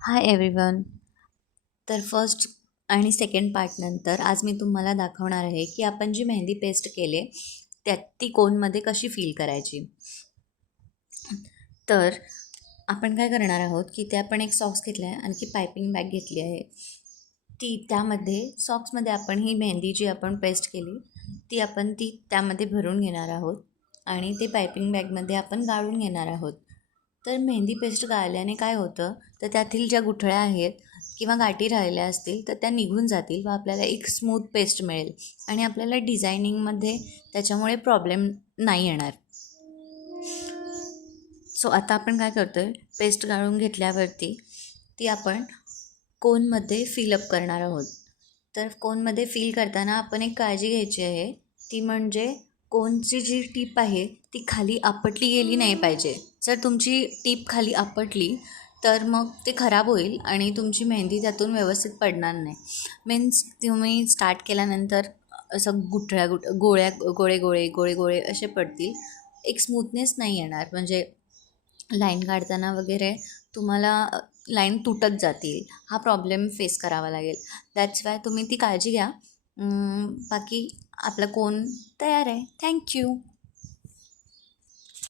Hi everyone. तर first आणि second पार्टनंतर आज मी तुम्हाला दाखवणार आहे की आपण जी मेहंदी पेस्ट केले त्यात ती कोनमध्ये कशी फील करायची. तर आपण काय करणार आहोत की ते आपण एक सॉक्स घेतला आहे, आणखी पायपिंग बॅग घेतली आहे. त्यामध्ये सॉक्समध्ये आपण ही मेहंदी जी आपण पेस्ट केली ती त्यामध्ये भरून घेणार आहोत आणि ते पायपिंग बॅगमध्ये आपण गाळून घेणार आहोत. तर मेहंदी पेस्ट गाळल्याने काय होतं, तर त्यातील ज्या गुठळ्या आहेत किंवा गाठी राहिल्या असतील तर त्या निघून जातील व आपल्याला एक स्मूथ पेस्ट मिळेल आणि आपल्याला डिझायनिंगमध्ये त्याच्यामुळे प्रॉब्लेम नाही येणार. सो आता आपण काय करतो आहे, पेस्ट गाळून घेतल्यावरती ती आपण कोनमध्ये फिलअप करणार आहोत. तर कोनमध्ये फिल करताना आपण एक काळजी घ्यायची आहे, ती म्हणजे कोनची जी टीप आहे ती खाली आपटली गेली नाही पाहिजे. जर तुमची टीप खाली आपटली तर मग ते खराब होईल आणि तुमची मेहंदी त्यातून व्यवस्थित पडणार नाही. मीन्स तुम्ही स्टार्ट केल्यानंतर असं गोळ्या गोळे गोळे गोळे गोळे असे पडतील, एक स्मूथनेस नाही येणार. म्हणजे लाईन काढताना वगैरे तुम्हाला लाईन तुटत जातील, हा प्रॉब्लेम फेस करावा लागेल. दॅट्स वाय तुम्ही ती काळजी घ्या. बाकी आपला कोन तयार आहे. थँक्यू.